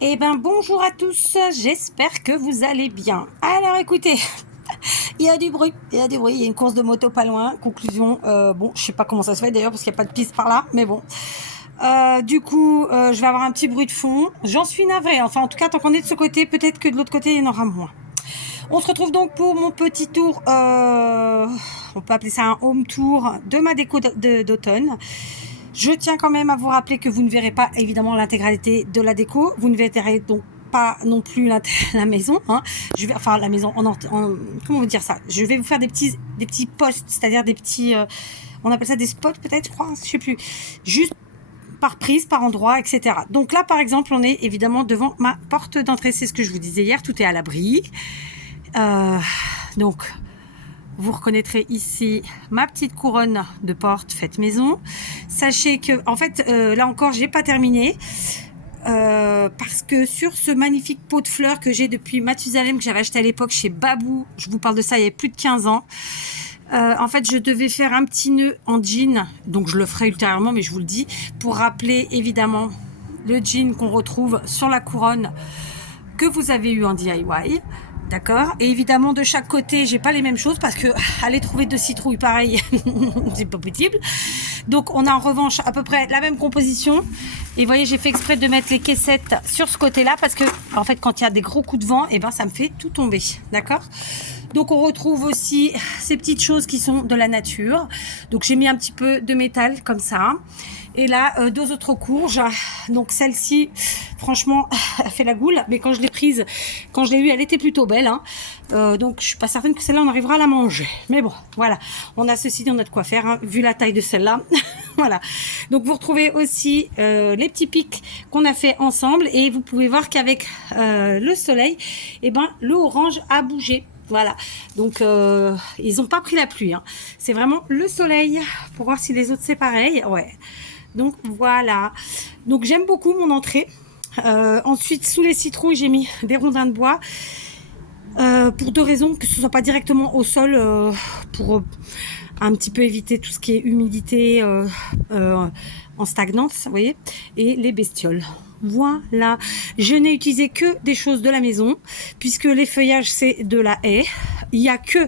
Eh ben bonjour à tous, j'espère que vous allez bien. Alors écoutez, il y a du bruit, il y a une course de moto pas loin. Conclusion, bon, je sais pas comment ça se fait d'ailleurs parce qu'il n'y a pas de piste par là, mais bon. Je vais avoir un petit bruit de fond. J'en suis navrée. Enfin, en tout cas, tant qu'on est de ce côté, peut-être que de l'autre côté, il y en aura moins. On se retrouve donc pour mon petit tour. On peut appeler ça un home tour de ma déco d'automne. Je tiens quand même à vous rappeler que vous ne verrez pas évidemment l'intégralité de la déco. Vous ne verrez donc pas non plus la maison. Hein. Enfin, la maison, comment vous dire ça? Je vais vous faire des petits posts, c'est-à-dire des petits... on appelle ça des spots peut-être, je crois, je sais plus. Juste par prise, par endroit, etc. Donc là, par exemple, on est évidemment devant ma porte d'entrée. C'est ce que je vous disais hier, tout est à l'abri. Donc, vous reconnaîtrez ici ma petite couronne de porte faite maison. Sachez que, en fait, là encore, j'ai pas terminé. Parce que sur ce magnifique pot de fleurs que j'ai depuis Mathusalem, que j'avais acheté à l'époque chez Babou, je vous parle de ça il y a plus de 15 ans. En fait, je devais faire un petit nœud en jean, donc je le ferai ultérieurement, mais je vous le dis, pour rappeler évidemment le jean qu'on retrouve sur la couronne que vous avez eu en DIY. D'accord. Et évidemment, de chaque côté, j'ai pas les mêmes choses parce que aller trouver deux citrouilles pareilles, c'est pas possible. Donc, on a en revanche à peu près la même composition. Et vous voyez, j'ai fait exprès de mettre les caissettes sur ce côté-là parce que, en fait, quand il y a des gros coups de vent, et ben, ça me fait tout tomber. D'accord. Donc, on retrouve aussi ces petites choses qui sont de la nature. Donc, j'ai mis un petit peu de métal comme ça. Et là, deux autres courges. Donc celle-ci, franchement, elle fait la goule. Mais quand je l'ai prise, quand je l'ai eue, elle était plutôt belle. Hein. Donc je suis pas certaine que celle-là, on arrivera à la manger. Mais bon, voilà. On a ceci dit, on a de quoi faire, hein, vu la taille de celle-là. Voilà. Donc vous retrouvez aussi les petits pics qu'on a fait ensemble. Et vous pouvez voir qu'avec le soleil, eh ben, le orange a bougé. Voilà, donc ils n'ont pas pris la pluie, hein. C'est vraiment le soleil, pour voir si les autres c'est pareil. Ouais. Donc voilà. Donc j'aime beaucoup mon entrée. Ensuite, sous les citrouilles, j'ai mis des rondins de bois. Pour deux raisons, que ce soit pas directement au sol, pour un petit peu éviter tout ce qui est humidité en stagnance, vous voyez, et les bestioles. Voilà, je n'ai utilisé que des choses de la maison, puisque les feuillages, c'est de la haie. Il n'y a que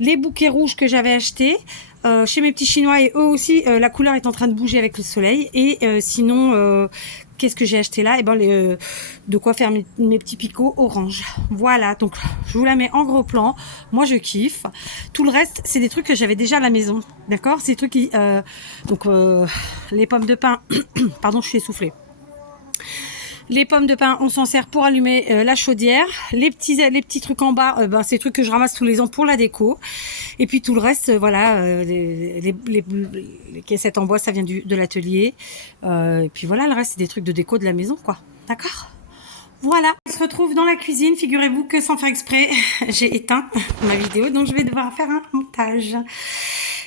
les bouquets rouges que j'avais achetés chez mes petits chinois, et eux aussi, la couleur est en train de bouger avec le soleil. Et sinon, qu'est-ce que j'ai acheté là? Et ben de quoi faire mes petits picots orange. Voilà, donc je vous la mets en gros plan. Moi, je kiffe. Tout le reste, c'est des trucs que j'avais déjà à la maison. D'accord? C'est des trucs qui... les pommes de pin... Pardon, je suis essoufflée. Les pommes de pin, on s'en sert pour allumer la chaudière. Les petits trucs en bas, c'est des trucs que je ramasse tous les ans pour la déco. Et puis tout le reste, voilà, les caissettes en bois, ça vient de l'atelier. Et puis voilà, le reste, c'est des trucs de déco de la maison, quoi. D'accord? Voilà, on se retrouve dans la cuisine. Figurez-vous que sans faire exprès, j'ai éteint ma vidéo, donc je vais devoir faire un montage.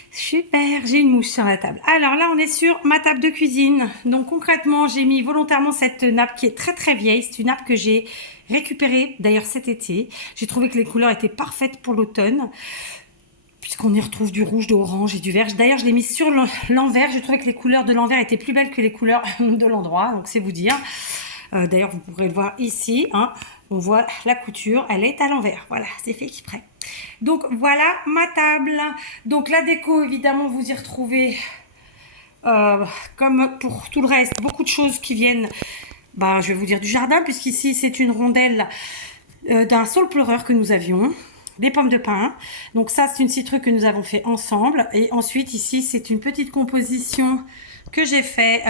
Super, j'ai une mouche sur la table. Alors là, on est sur ma table de cuisine. Donc concrètement, j'ai mis volontairement cette nappe qui est très très vieille. C'est une nappe que j'ai récupérée d'ailleurs cet été. J'ai trouvé que les couleurs étaient parfaites pour l'automne, puisqu'on y retrouve du rouge, de orange et du vert. D'ailleurs, je l'ai mis sur l'envers. J'ai trouvé que les couleurs de l'envers étaient plus belles que les couleurs de l'endroit, donc c'est vous dire. D'ailleurs, vous pourrez le voir ici. Hein. On voit la couture, elle est à l'envers. Voilà, c'est fait exprès. Donc voilà ma table. Donc la déco, évidemment, vous y retrouvez, comme pour tout le reste, beaucoup de choses qui viennent, je vais vous dire, du jardin, puisqu'ici c'est une rondelle d'un saule pleureur que nous avions. Des pommes de pin. Donc ça, c'est une citrouille que nous avons fait ensemble. Et ensuite, ici, c'est une petite composition que j'ai fait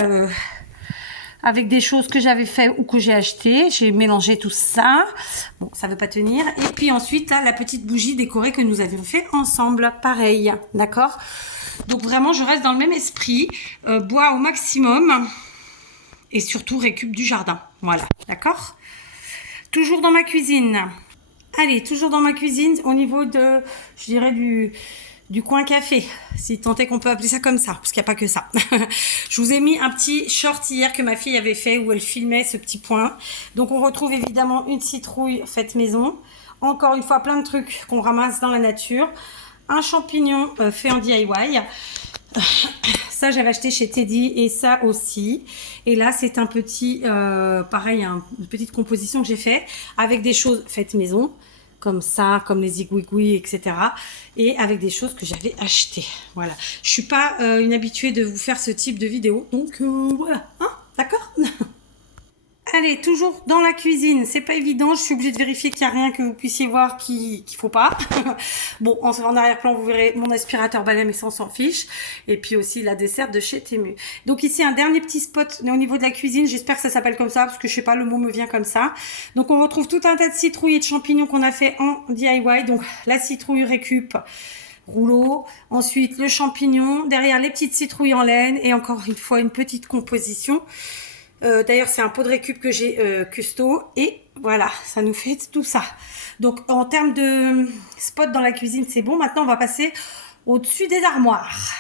avec des choses que j'avais fait ou que j'ai acheté. J'ai mélangé tout ça. Bon, ça veut pas tenir. Et puis ensuite, là, la petite bougie décorée que nous avions fait ensemble. Pareil, d'accord? Donc vraiment, je reste dans le même esprit. Bois au maximum. Et surtout, récup du jardin. Voilà, d'accord? Toujours dans ma cuisine. Allez, toujours dans ma cuisine, au niveau de, je dirais, du coin café, si tant est qu'on peut appeler ça comme ça, parce qu'il n'y a pas que ça. Je vous ai mis un petit short hier que ma fille avait fait, où elle filmait ce petit point. Donc on retrouve évidemment une citrouille faite maison. Encore une fois, plein de trucs qu'on ramasse dans la nature. Un champignon fait en DIY. Ça, j'avais acheté chez Teddy et ça aussi. Et là, c'est un petit, pareil, une petite composition que j'ai fait avec des choses faites maison, comme ça, comme les zigouigouis, etc. Et avec des choses que j'avais achetées. Voilà. Je suis pas une habituée de vous faire ce type de vidéo, donc voilà, hein, d'accord. Allez, toujours dans la cuisine, c'est pas évident, je suis obligée de vérifier qu'il n'y a rien que vous puissiez voir qu'il faut pas. Bon, en arrière-plan, vous verrez mon aspirateur balai, mais ça on s'en fiche. Et puis aussi la dessert de chez Temu. Donc ici, un dernier petit spot au niveau de la cuisine, j'espère que ça s'appelle comme ça, parce que je sais pas, le mot me vient comme ça. Donc on retrouve tout un tas de citrouilles et de champignons qu'on a fait en DIY. Donc la citrouille récup rouleau, ensuite le champignon, derrière les petites citrouilles en laine et encore une fois une petite composition. D'ailleurs, c'est un pot de récup que j'ai custo et voilà, ça nous fait tout ça. Donc, en termes de spot dans la cuisine, c'est bon. Maintenant, on va passer au-dessus des armoires.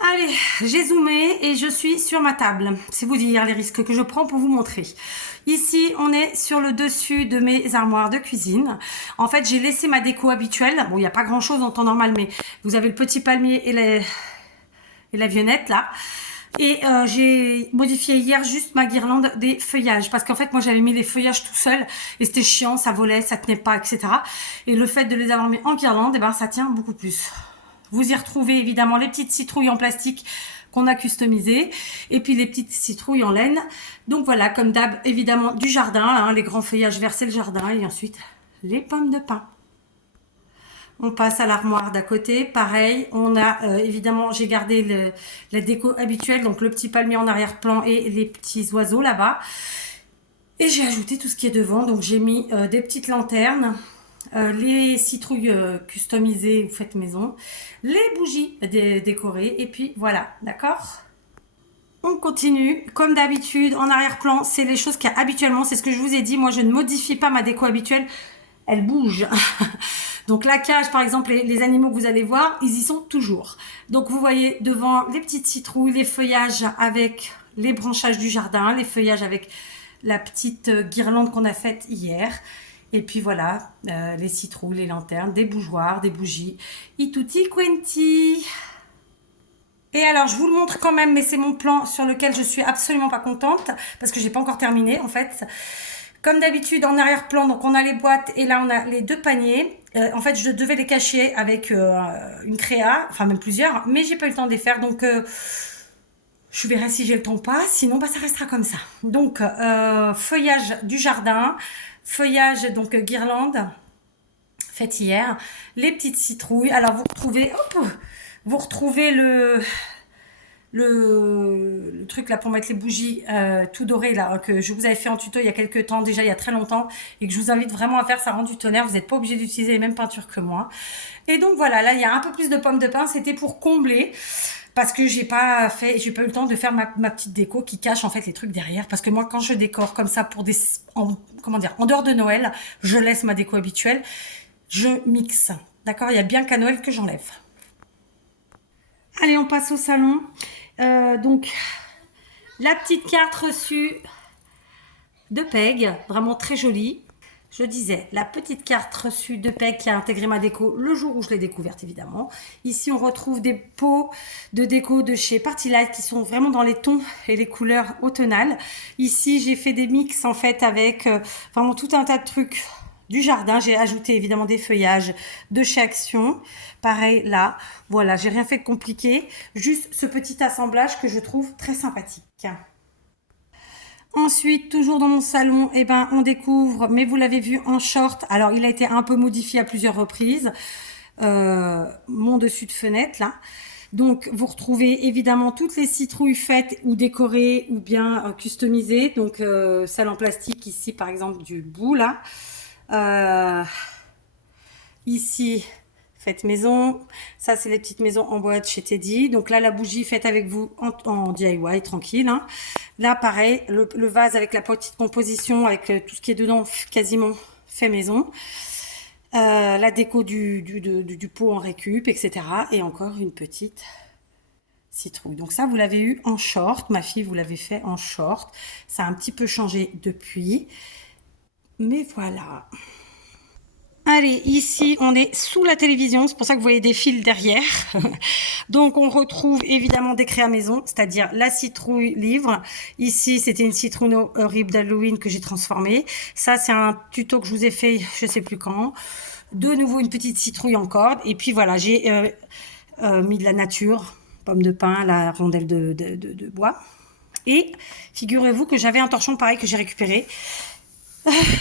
Allez, j'ai zoomé et je suis sur ma table. C'est vous dire les risques que je prends pour vous montrer. Ici, on est sur le dessus de mes armoires de cuisine. En fait, j'ai laissé ma déco habituelle. Bon, il n'y a pas grand-chose en temps normal, mais vous avez le petit palmier et la vionnette là. Et j'ai modifié hier juste ma guirlande des feuillages parce qu'en fait moi j'avais mis les feuillages tout seul et c'était chiant, ça volait, ça tenait pas, etc. Et le fait de les avoir mis en guirlande, et ben ça tient beaucoup plus. Vous y retrouvez évidemment les petites citrouilles en plastique qu'on a customisées et puis les petites citrouilles en laine. Donc voilà, comme d'hab, évidemment du jardin, hein, les grands feuillages verts c'est le jardin et ensuite les pommes de pin. On passe à l'armoire d'à côté, pareil, on a évidemment, j'ai gardé la déco habituelle, donc le petit palmier en arrière-plan et les petits oiseaux là-bas. Et j'ai ajouté tout ce qui est devant, donc j'ai mis des petites lanternes, les citrouilles customisées ou faites maison, les bougies décorées, et puis voilà, d'accord ? On continue, comme d'habitude, en arrière-plan, c'est les choses qu'il y a habituellement, c'est ce que je vous ai dit, moi je ne modifie pas ma déco habituelle, elle bouge. Donc la cage, par exemple, les animaux que vous allez voir, ils y sont toujours. Donc vous voyez devant les petites citrouilles, les feuillages avec les branchages du jardin, les feuillages avec la petite guirlande qu'on a faite hier. Et puis voilà, les citrouilles, les lanternes, des bougeoirs, des bougies. Et tutti quanti. Et alors, je vous le montre quand même, mais c'est mon plan sur lequel je suis absolument pas contente, parce que j'ai pas encore terminé, en fait. Comme d'habitude, en arrière-plan, donc on a les boîtes et là on a les deux paniers. En fait, je devais les cacher avec une créa, enfin même plusieurs, mais j'ai pas eu le temps de les faire, donc je verrai si j'ai le temps ou pas. Sinon, bah ça restera comme ça. Donc feuillage du jardin, feuillage donc guirlande faite hier, les petites citrouilles. Alors vous retrouvez le truc là pour mettre les bougies tout doré là que je vous avais fait en tuto il y a quelques temps, déjà il y a très longtemps, et que je vous invite vraiment à faire, ça rend du tonnerre, vous n'êtes pas obligé d'utiliser les mêmes peintures que moi. Et donc voilà, là il y a un peu plus de pommes de pin, c'était pour combler parce que j'ai pas eu le temps de faire ma petite déco qui cache en fait les trucs derrière, parce que moi quand je décore comme ça pour en dehors de Noël, je laisse ma déco habituelle, je mixe, d'accord, il y a bien qu'à Noël que j'enlève. Allez, on passe au salon. Donc, la petite carte reçue de Peg, vraiment très jolie. Je disais, la petite carte reçue de Peg qui a intégré ma déco le jour où je l'ai découverte, évidemment. Ici, on retrouve des pots de déco de chez Party Light qui sont vraiment dans les tons et les couleurs automnales. Ici, j'ai fait des mix, en fait, avec vraiment tout un tas de trucs du jardin. J'ai ajouté évidemment des feuillages de chez Action. Pareil là, voilà, j'ai rien fait de compliqué. Juste ce petit assemblage que je trouve très sympathique. Ensuite, toujours dans mon salon, eh ben, on découvre, mais vous l'avez vu en short. Alors, il a été un peu modifié à plusieurs reprises. Mon dessus de fenêtre là. Donc, vous retrouvez évidemment toutes les citrouilles faites ou décorées ou bien customisées. Donc, celle en plastique ici, par exemple, du bout là. Ici, faites maison. Ça, c'est les petites maisons en boîte chez Teddy. Donc là, la bougie faite avec vous en DIY, tranquille. Hein. Là, pareil, le vase avec la petite composition, avec tout ce qui est dedans, quasiment fait maison. La déco du pot en récup, etc. Et encore une petite citrouille. Donc ça, vous l'avez eu en short. Ma fille, vous l'avez fait en short. Ça a un petit peu changé depuis. Mais voilà. Allez, ici, on est sous la télévision. C'est pour ça que vous voyez des fils derrière. Donc, on retrouve évidemment des créas maison, c'est-à-dire la citrouille livre. Ici, c'était une citrouille horrible d'Halloween que j'ai transformée. Ça, c'est un tuto que je vous ai fait, je sais plus quand. De nouveau, une petite citrouille en corde. Et puis, voilà, j'ai mis de la nature, pomme de pin, la rondelle de bois. Et figurez-vous que j'avais un torchon pareil que j'ai récupéré,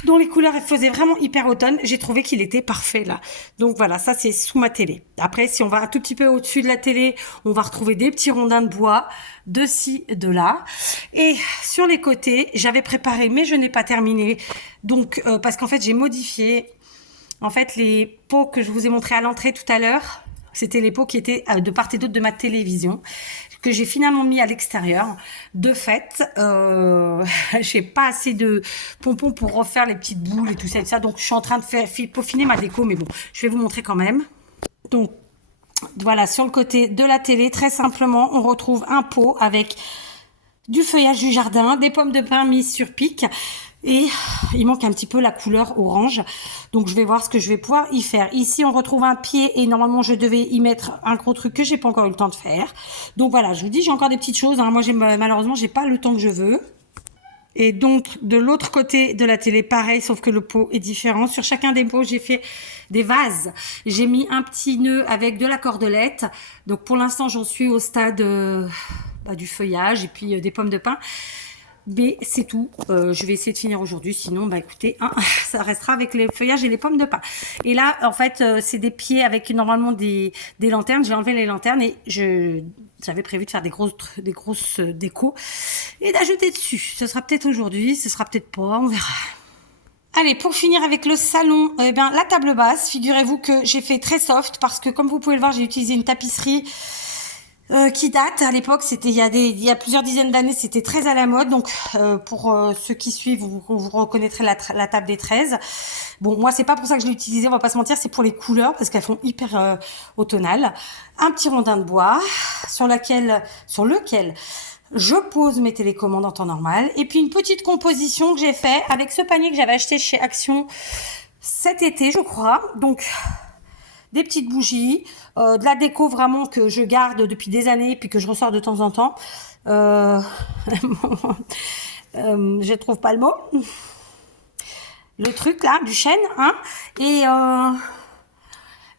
dont les couleurs faisaient vraiment hyper automne. J'ai trouvé qu'il était parfait là. Donc voilà, ça c'est sous ma télé. Après, si on va un tout petit peu au-dessus de la télé, on va retrouver des petits rondins de bois de ci, de là. Et sur les côtés, j'avais préparé, mais je n'ai pas terminé. Donc, parce qu'en fait, j'ai modifié. En fait, les pots que je vous ai montrés à l'entrée tout à l'heure, c'était les pots qui étaient de part et d'autre de ma télévision, que j'ai finalement mis à l'extérieur. De fait, j'ai pas assez de pompons pour refaire les petites boules et tout ça et ça. Donc, je suis en train de peaufiner ma déco, mais bon, je vais vous montrer quand même. Donc, voilà, sur le côté de la télé, très simplement, on retrouve un pot avec du feuillage du jardin, des pommes de pin mises sur pic. Et il manque un petit peu la couleur orange. Donc, je vais voir ce que je vais pouvoir y faire. Ici, on retrouve un pied et normalement, je devais y mettre un gros truc que j'ai pas encore eu le temps de faire. Donc, voilà, je vous dis, j'ai encore des petites choses. Hein. Moi, malheureusement, j'ai pas le temps que je veux. Et donc, de l'autre côté de la télé, pareil, sauf que le pot est différent. Sur chacun des pots, j'ai fait des vases. J'ai mis un petit nœud avec de la cordelette. Donc, pour l'instant, j'en suis au stade du feuillage et puis des pommes de pin. Mais c'est tout. Je vais essayer de finir aujourd'hui. Sinon, écoutez, hein, ça restera avec les feuillages et les pommes de pin. Et là, en fait, c'est des pieds avec normalement des lanternes. J'ai enlevé les lanternes et j'avais prévu de faire des grosses décos et d'ajouter dessus. Ce sera peut-être aujourd'hui, ce sera peut-être pas, on verra. Allez, pour finir avec le salon, la table basse, figurez-vous que j'ai fait très soft parce que comme vous pouvez le voir, j'ai utilisé une tapisserie qui date. À l'époque, c'était il y a plusieurs dizaines d'années, c'était très à la mode. Donc, pour ceux qui suivent, vous reconnaîtrez la table des 13. Bon, moi, c'est pas pour ça que je l'ai utilisée, on va pas se mentir, c'est pour les couleurs parce qu'elles font hyper automnales. Un petit rondin de bois sur lequel je pose mes télécommandes en temps normal. Et puis une petite composition que j'ai fait avec ce panier que j'avais acheté chez Action cet été, je crois. Donc, des petites bougies, de la déco vraiment que je garde depuis des années puis que je ressors de temps en temps. Je trouve pas le mot. Le truc là, du chêne, hein,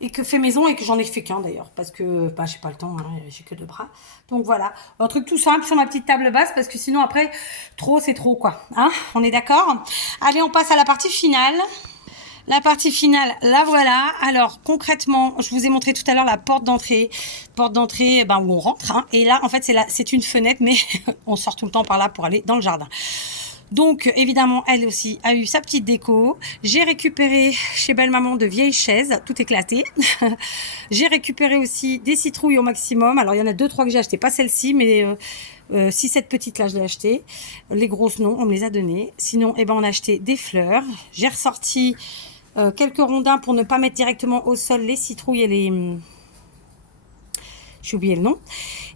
et que fait maison et que j'en ai fait qu'un d'ailleurs parce que j'ai pas le temps, hein, j'ai que 2 bras. Donc voilà, un truc tout simple sur ma petite table basse parce que sinon après trop c'est trop quoi, hein, on est d'accord. Allez, on passe à la partie finale. La partie finale, la voilà. Alors concrètement, je vous ai montré tout à l'heure la porte d'entrée où on rentre, hein, et là en fait c'est une fenêtre mais on sort tout le temps par là pour aller dans le jardin. Donc évidemment, elle aussi a eu sa petite déco. J'ai récupéré chez Belle Maman de vieilles chaises, tout éclaté. J'ai récupéré aussi des citrouilles au maximum. Alors il y en a 2-3 que j'ai acheté, pas celle-ci, mais si cette petite là je l'ai achetée. Les grosses non, on me les a données. Sinon, on a acheté des fleurs. J'ai ressorti quelques rondins pour ne pas mettre directement au sol les citrouilles et les... J'ai oublié le nom.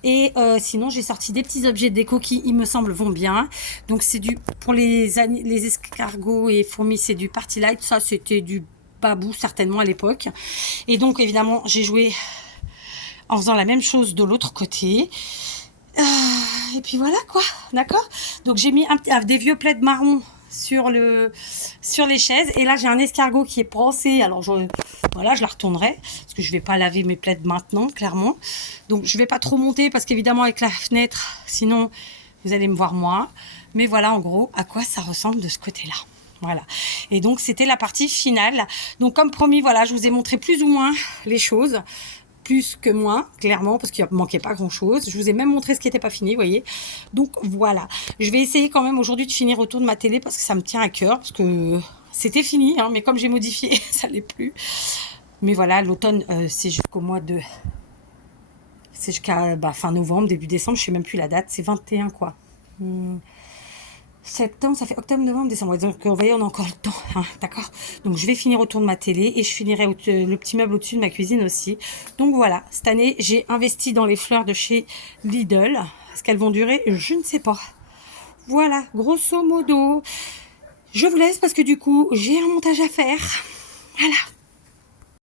Et sinon, j'ai sorti des petits objets de déco qui, il me semble, vont bien. Donc, c'est pour les escargots et fourmis, c'est du Party Light. Ça, c'était du babou, certainement, à l'époque. Et donc, évidemment, j'ai joué en faisant la même chose de l'autre côté. Et puis voilà, quoi. D'accord? Donc, j'ai mis des vieux plaids marron sur les chaises. Et là, j'ai un escargot qui est brossé. Alors, je la retournerai parce que je vais pas laver mes plaids maintenant, clairement. Donc, je vais pas trop monter parce qu'évidemment, avec la fenêtre, sinon, vous allez me voir moins. Mais voilà, en gros, à quoi ça ressemble de ce côté-là. Voilà. Et donc, c'était la partie finale. Donc, comme promis, voilà, je vous ai montré plus ou moins les choses. Plus que moins, clairement, parce qu'il ne manquait pas grand-chose. Je vous ai même montré ce qui n'était pas fini, vous voyez. Donc, voilà. Je vais essayer quand même aujourd'hui de finir autour de ma télé parce que ça me tient à cœur, parce que c'était fini, hein, mais comme j'ai modifié, ça ne l'est plus. Mais voilà, l'automne, c'est jusqu'au mois de... C'est jusqu'à fin novembre, début décembre, je ne sais même plus la date. C'est 21, quoi. Septembre, ça fait octobre, novembre, décembre. Donc, vous voyez, on a encore le temps, hein, d'accord. Donc, je vais finir autour de ma télé et je finirai le petit meuble au-dessus de ma cuisine aussi. Donc, voilà. Cette année, j'ai investi dans les fleurs de chez Lidl. Est-ce qu'elles vont durer? Je ne sais pas. Voilà, grosso modo. Je vous laisse parce que du coup, j'ai un montage à faire. Voilà.